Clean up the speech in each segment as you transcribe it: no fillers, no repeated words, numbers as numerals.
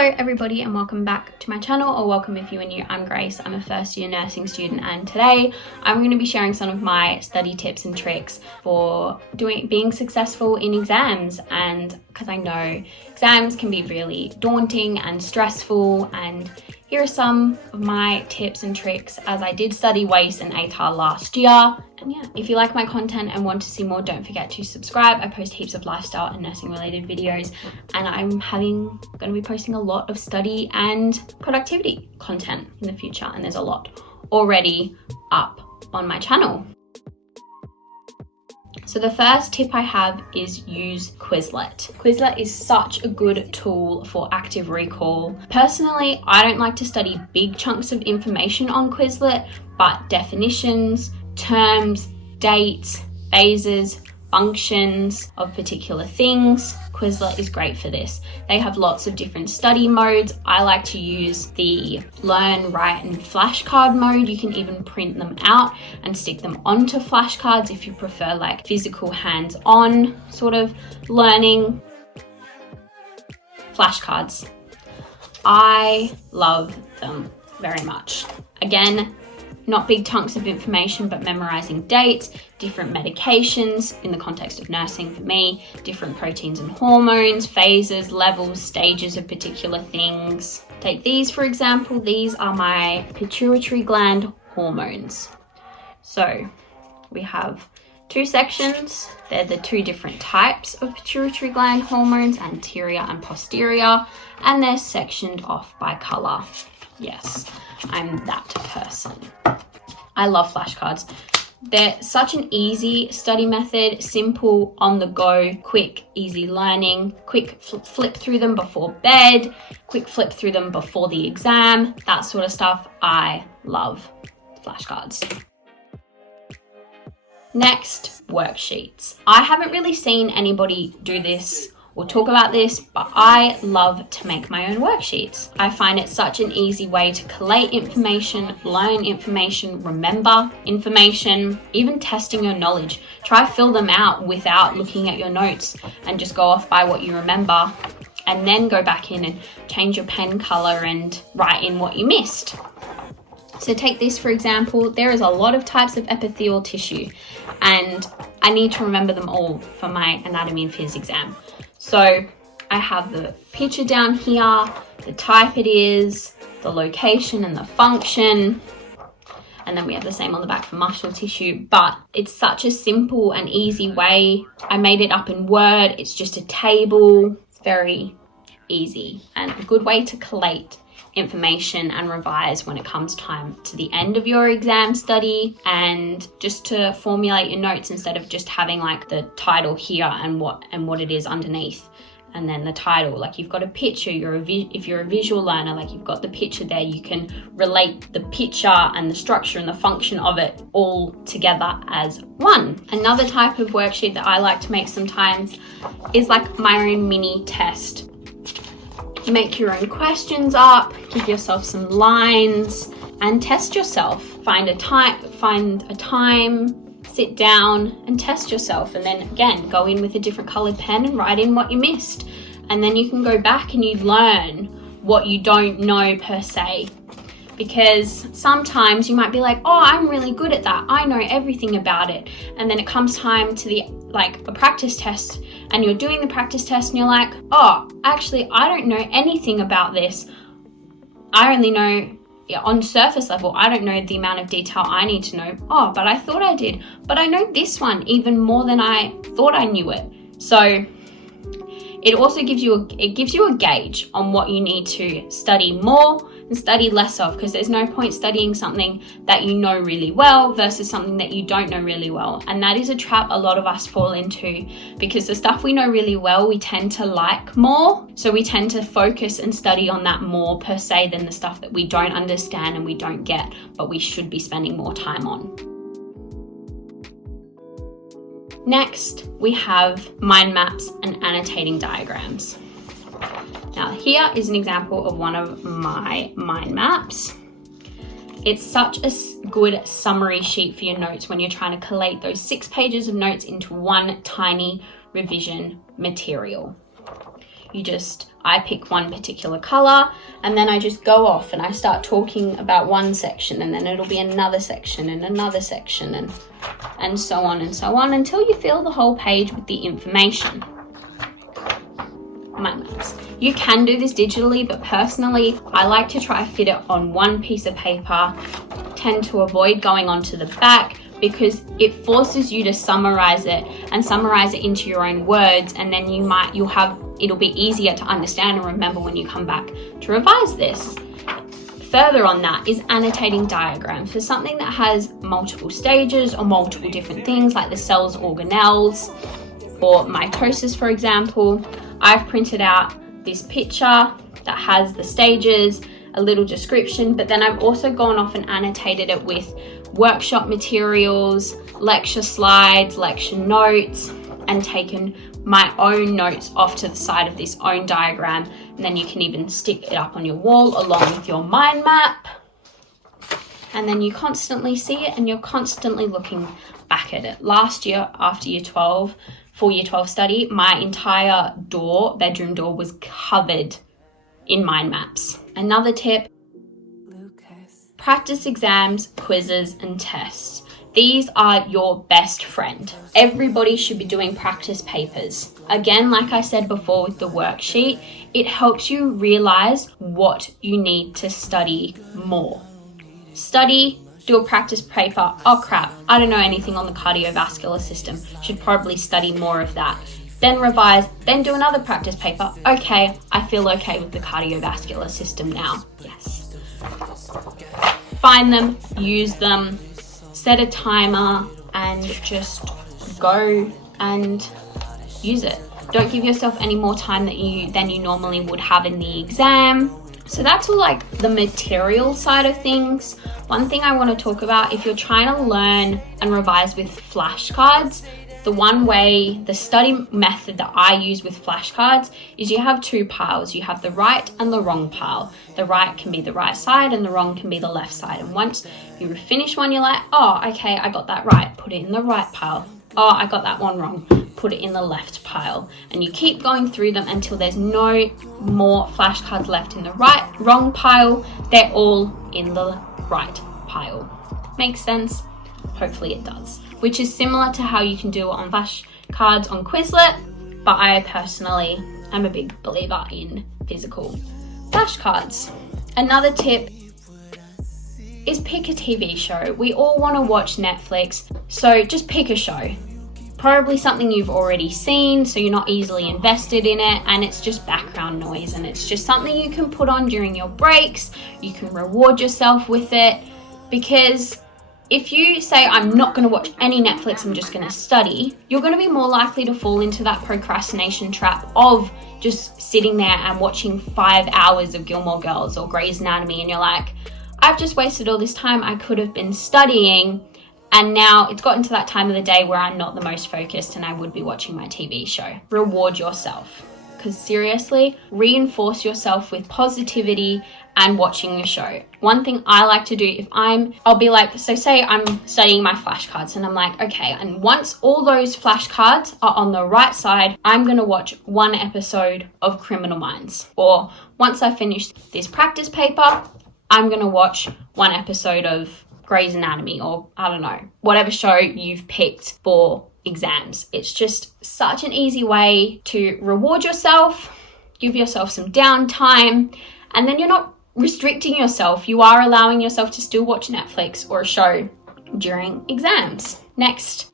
Hello everybody and welcome back to my channel, or welcome if you are new. I'm Grace, I'm a first year nursing student, and today I'm going to be sharing some of my study tips and tricks for being successful in exams. And because I know exams can be really daunting and stressful, and here are some of my tips and tricks as I did study WACE and ATAR last year. And yeah, if you like my content and want to see more, don't forget to subscribe. I post heaps of lifestyle and nursing related videos, and I'm going to be posting a lot of study and productivity content in the future, and there's a lot already up on my channel. So the first tip I have is use Quizlet. Quizlet is such a good tool for active recall. Personally, I don't like to study big chunks of information on Quizlet, but definitions, terms, dates, phases, functions of particular things, Quizlet is great for this. They have lots of different study modes. I like to use the learn, write and flashcard mode. You can even print them out and stick them onto flashcards if you prefer like physical hands-on sort of learning. Flashcards, I love them very much. Again, not big chunks of information, but memorizing dates, different medications in the context of nursing for me, different proteins and hormones, phases, levels, stages of particular things. Take these for example. These are my pituitary gland hormones. So we have two sections. They're the two different types of pituitary gland hormones, anterior and posterior, and they're sectioned off by color. Yes, I'm that person. I love flashcards. They're such an easy study method, simple, on the go, quick, easy learning, quick flip through them before bed, quick flip through them before the exam, that sort of stuff. I love flashcards. Next, worksheets. I haven't really seen anybody do this or talk about this, but I love to make my own worksheets. I find it such an easy way to collate information, learn information, remember information, even testing your knowledge. Try fill them out without looking at your notes and just go off by what you remember, and then go back in and change your pen color and write in what you missed. So take this for example. There is a lot of types of epithelial tissue and I need to remember them all for my anatomy and phys exam. So I have the picture down here, the type it is, the location and the function, and then we have the same on the back for muscle tissue. But it's such a simple and easy way. I made it up in Word. It's just a table. It's very easy and a good way to collate information and revise when it comes time to the end of your exam study, and just to formulate your notes instead of just having like the title here and what it is underneath, and then the title. Like you've got a picture, if you're a visual learner, like you've got the picture there, you can relate the picture and the structure and the function of it all together as one. Another type of worksheet that I like to make sometimes is like my own mini test. Make your own questions up, give yourself some lines and test yourself. Find a time, sit down and test yourself, and then again go in with a different colored pen and write in what you missed. And then you can go back and you learn what you don't know per se, because sometimes you might be like, oh, I'm really good at that, I know everything about it, and then it comes time to a practice test, and you're doing the practice test and you're like, oh, actually I don't know anything about this. I only know on surface level, I don't know the amount of detail I need to know. Oh, but I thought I did, but I know this one even more than I thought I knew it. So it also gives you a gauge on what you need to study more and study less of, because there's no point studying something that you know really well versus something that you don't know really well. And that is a trap a lot of us fall into, because the stuff we know really well we tend to like more, so we tend to focus and study on that more per se than the stuff that we don't understand and we don't get, but we should be spending more time on. Next, we have mind maps and annotating diagrams. Now here is an example of one of my mind maps. It's such a good summary sheet for your notes when you're trying to collate those 6 pages of notes into one tiny revision material. I pick one particular color, and then I just go off and I start talking about one section, and then it'll be another section and another section, and so on until you fill the whole page with the information. Mind maps. You can do this digitally, but personally, I like to try fit it on one piece of paper, tend to avoid going onto the back, because it forces you to summarize it into your own words, and then it'll be easier to understand and remember when you come back to revise this. Further on that is annotating diagrams for something that has multiple stages or multiple different things, like the cells organelles or mitosis, for example. I've printed out this picture that has the stages, a little description, but then I've also gone off and annotated it with workshop materials, lecture slides, lecture notes, and taken my own notes off to the side of this own diagram. And then you can even stick it up on your wall along with your mind map. And then you constantly see it and you're constantly looking back at it. Last year, after year 12, for year 12 study, my entire bedroom door was covered in mind maps. Another tip, practice exams, quizzes, and tests. These are your best friend. Everybody should be doing practice papers. Again, like I said before with the worksheet, it helps you realize what you need to study more. Study, do a practice paper. Oh crap, I don't know anything on the cardiovascular system. Should probably study more of that. Then revise, then do another practice paper. Okay, I feel okay with the cardiovascular system now. Yes. Find them, use them, set a timer, and just go and use it. Don't give yourself any more time than you normally would have in the exam. So that's all like the material side of things. One thing I want to talk about, if you're trying to learn and revise with flashcards, the study method that I use with flashcards is you have two piles. You have the right and the wrong pile. The right can be the right side and the wrong can be the left side. And once you finish one, you're like, oh, okay, I got that right. Put it in the right pile. Oh, I got that one wrong. Put it in the left pile. And you keep going through them until there's no more flashcards left in the wrong pile. They're all in the right pile. Makes sense? Hopefully it does. Which is similar to how you can do it on flashcards on Quizlet, but I personally am a big believer in physical flashcards. Another tip is pick a TV show. We all want to watch Netflix, so just pick a show. Probably something you've already seen, so you're not easily invested in it, and it's just background noise, and it's just something you can put on during your breaks. You can reward yourself with it, because if you say, I'm not going to watch any Netflix, I'm just going to study, you're going to be more likely to fall into that procrastination trap of just sitting there and watching 5 hours of Gilmore Girls or Grey's Anatomy, and you're like, I've just wasted all this time. I could have been studying, and now it's gotten to that time of the day where I'm not the most focused and I would be watching my TV show. Reward yourself, because seriously, reinforce yourself with positivity and watching a show. One thing I like to do, I'll be like, so say I'm studying my flashcards and I'm like, okay, and once all those flashcards are on the right side, I'm gonna watch one episode of Criminal Minds. Or once I finish this practice paper, I'm gonna watch one episode of Grey's Anatomy, or I don't know, whatever show you've picked for exams. It's just such an easy way to reward yourself, give yourself some downtime, and then you're not restricting yourself. You are allowing yourself to still watch Netflix or a show during exams. Next,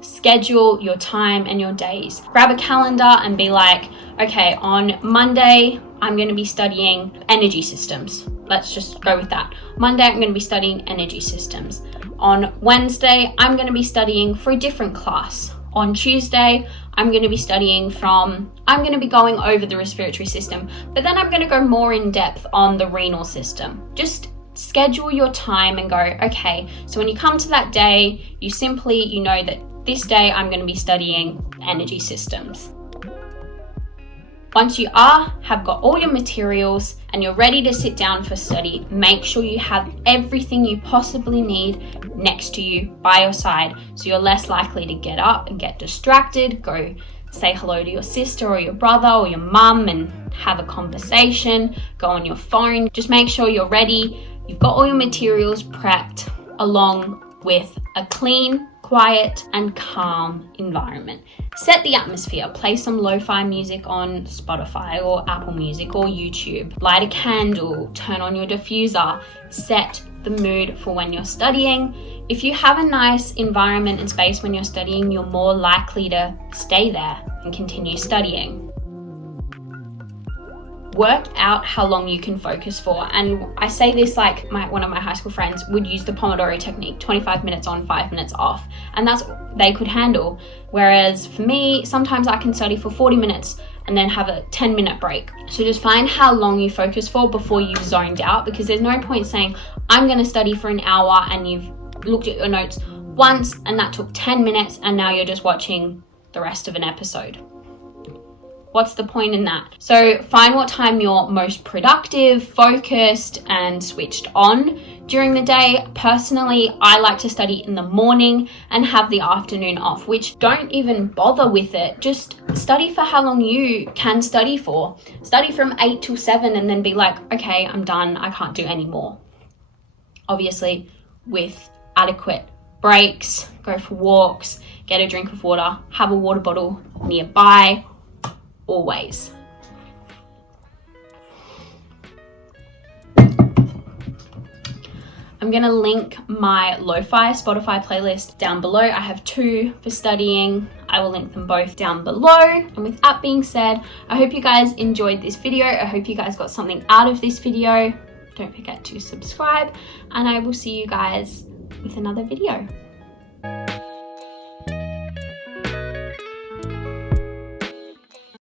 schedule your time and your days. Grab a calendar and be like, okay, on Monday, I'm going to be studying energy systems. Let's just go with that. Monday, I'm going to be studying energy systems. On Wednesday, I'm going to be studying for a different class. On Tuesday, I'm going to be going over the respiratory system, but then I'm going to go more in depth on the renal system. Just schedule your time and go, okay, so when you come to that day, you know that this day I'm going to be studying energy systems. Once you have got all your materials and you're ready to sit down for study, make sure you have everything you possibly need next to you by your side, so you're less likely to get up and get distracted, go say hello to your sister or your brother or your mum and have a conversation. Go on your phone. Just make sure you're ready. You've got all your materials prepped, along with a clean, quiet and calm environment. Set the atmosphere. Play some lo-fi music on Spotify or Apple Music or YouTube. Light a candle. Turn on your diffuser. Set the mood for when you're studying. If you have a nice environment and space when you're studying, you're more likely to stay there and continue studying. Work out how long you can focus for. And I say this like one of my high school friends would use the Pomodoro technique, 25 minutes on, 5 minutes off. And that's what they could handle. Whereas for me, sometimes I can study for 40 minutes and then have a 10-minute break. So just find how long you focus for before you've zoned out, because there's no point saying, I'm going to study for an hour, and you've looked at your notes once and that took 10 minutes and now you're just watching the rest of an episode. What's the point in that? So find what time you're most productive, focused, and switched on during the day. Personally, I like to study in the morning and have the afternoon off, which don't even bother with it. Just study for how long you can study for. Study from 8 till 7 and then be like, okay, I'm done. I can't do any more. Obviously, with adequate breaks, go for walks, get a drink of water, have a water bottle nearby, always. I'm gonna link my lo-fi Spotify playlist down below. I have 2 for studying. I will link them both down below. And with that being said, I hope you guys enjoyed this video. I hope you guys got something out of this video. Don't forget to subscribe, and I will see you guys with another video.